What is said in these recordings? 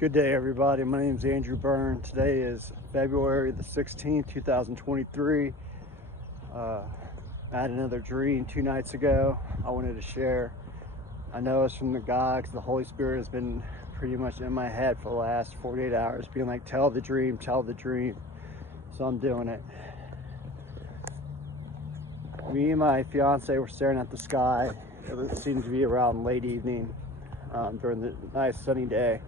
Good day, everybody. My name is Andrew Byrne. Today is February the 16th, 2023. I had another dream 2 nights ago I wanted to share. I know it's from the God because the Holy Spirit has been pretty much in my head for the last 48 hours, being like, tell the dream, tell the dream. So I'm doing it. Me and my fiance were staring at the sky. It seemed to be around late evening during the nice sunny day.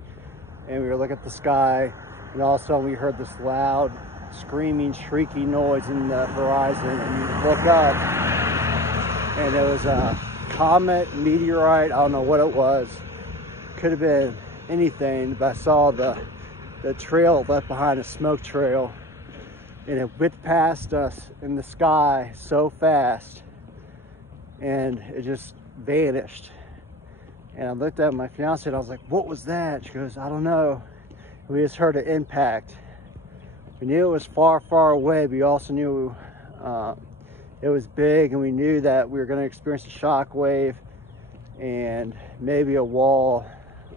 And we were looking at the sky, and all of a sudden we heard this loud screaming, shrieking noise in the horizon, and you look up and it was a comet, meteorite, I don't know what it was. Could have been anything, but I saw the trail left behind, a smoke trail, and it whipped past us in the sky so fast and it just vanished. And I looked at my fiance and I was like, what was that? She goes, I don't know. And we just heard an impact. We knew it was far, far away, but we also knew it was big, and we knew that we were going to experience a shock wave and maybe a wall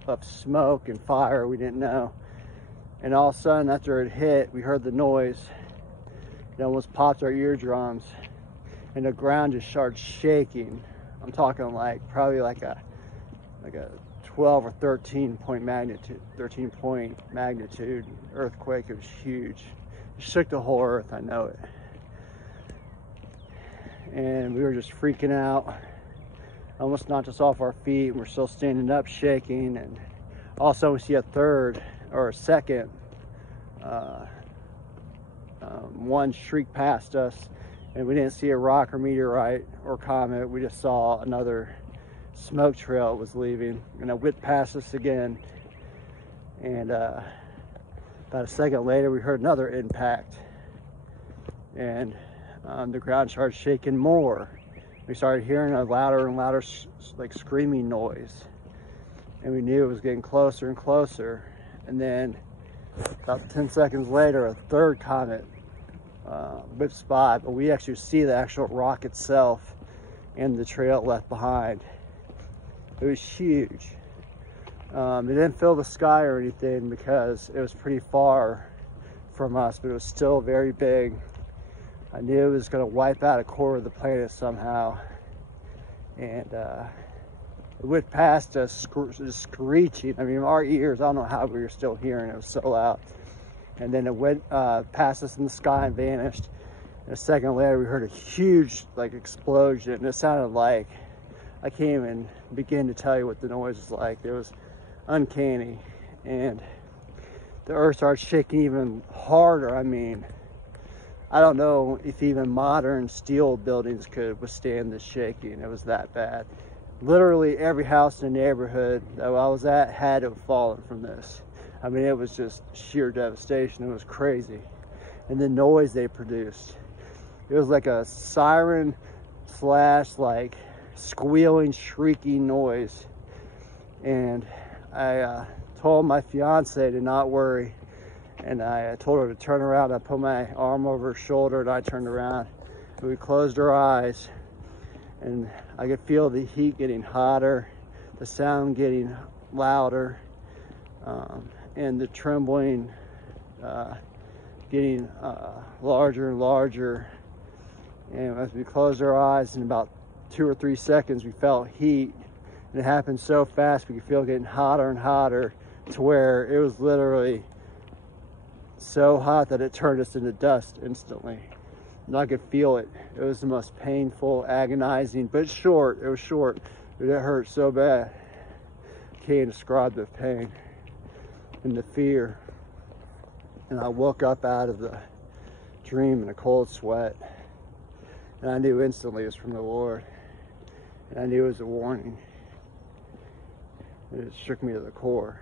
of smoke and fire. We didn't know. And all of a sudden, after it hit, we heard the noise. It almost popped our eardrums, and the ground just started shaking. I'm talking like probably like a 12 or 13 point magnitude earthquake. It was huge. It shook the whole earth, I know it. And we were just freaking out. Almost knocked us off our feet. We're still standing up, shaking. And also we see a second one shriek past us, and we didn't see a rock or meteorite or comet. We just saw another smoke trail was leaving, and it whipped past us again. And about a second later we heard another impact, and the ground started shaking more. We started hearing a louder and louder like screaming noise, and we knew it was getting closer and closer. And then about 10 seconds later, a third comet whips by, but we actually see the actual rock itself and the trail left behind. It was huge. It didn't fill the sky or anything because it was pretty far from us, but it was still very big. I knew it was going to wipe out a quarter of the planet somehow. And it went past us, just screeching. I mean, our ears, I don't know how we were still hearing it. It was so loud. And then it went past us in the sky and vanished. And a second later, we heard a huge explosion. It sounded like, I can't even begin to tell you what the noise was like. It was uncanny. And the earth started shaking even harder. I mean, I don't know if even modern steel buildings could withstand this shaking. It was that bad. Literally every house in the neighborhood that I was at had to have fallen from this. I mean, it was just sheer devastation. It was crazy. And the noise they produced, it was like a siren slash like squealing, shrieking noise. And I told my fiance to not worry, and I told her to turn around. I put my arm over her shoulder and I turned around, and we closed our eyes, and I could feel the heat getting hotter, the sound getting louder, and the trembling getting larger and larger. And as we closed our eyes, in about 2 or 3 seconds, we felt heat, and it happened so fast we could feel it getting hotter and hotter, to where it was literally so hot that it turned us into dust instantly. And I could feel it. It was the most painful, agonizing, but short. It was short, but it hurt so bad. Can't describe the pain and the fear. And I woke up out of the dream in a cold sweat, and I knew instantly it was from the Lord. And I knew it was a warning. It shook me to the core.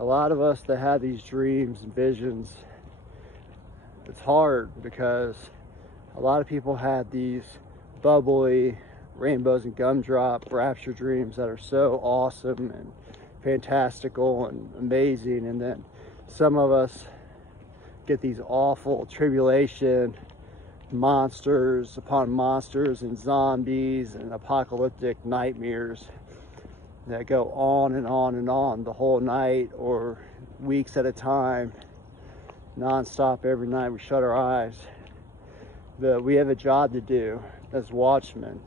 A lot of us that have these dreams and visions, it's hard because a lot of people have these bubbly rainbows and gumdrop rapture dreams that are so awesome and fantastical and amazing, and then some of us get these awful tribulation monsters upon monsters and zombies and apocalyptic nightmares. that go on and on and on the whole night or weeks at a time, non-stop every night. We shut our eyes. But we have a job to do as watchmen.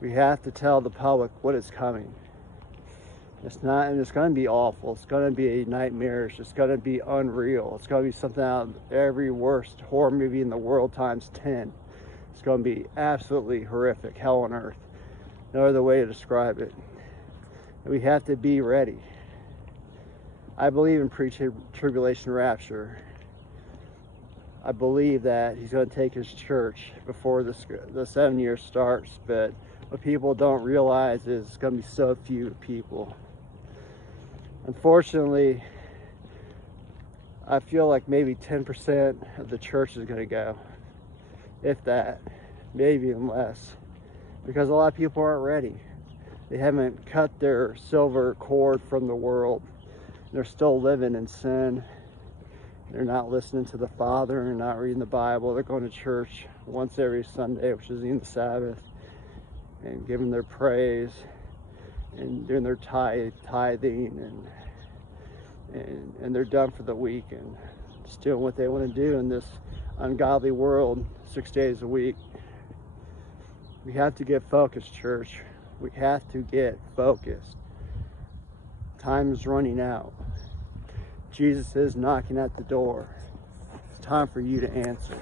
We have to tell the public what is coming. It's going to be awful. It's going to be nightmarish. It's going to be unreal. It's going to be something out of every worst horror movie in the world times 10. It's going to be absolutely horrific. Hell on earth. No other way to describe it. We have to be ready. I believe in pre-tribulation rapture. I believe that he's going to take his church before the 7 years starts. But what people don't realize is it's going to be so few people. Unfortunately, I feel like maybe 10% of the church is going to go. If that. Maybe even less. Because a lot of people aren't ready. They haven't cut their silver cord from the world. They're still living in sin. They're not listening to the Father. They're not reading the Bible. They're going to church once every Sunday, which is in the Sabbath, and giving their praise and doing their tithing, and they're done for the week and just doing what they want to do in this ungodly world 6 days a week. We have to get focused, church. We have to get focused. Time is running out. Jesus is knocking at the door. It's time for you to answer.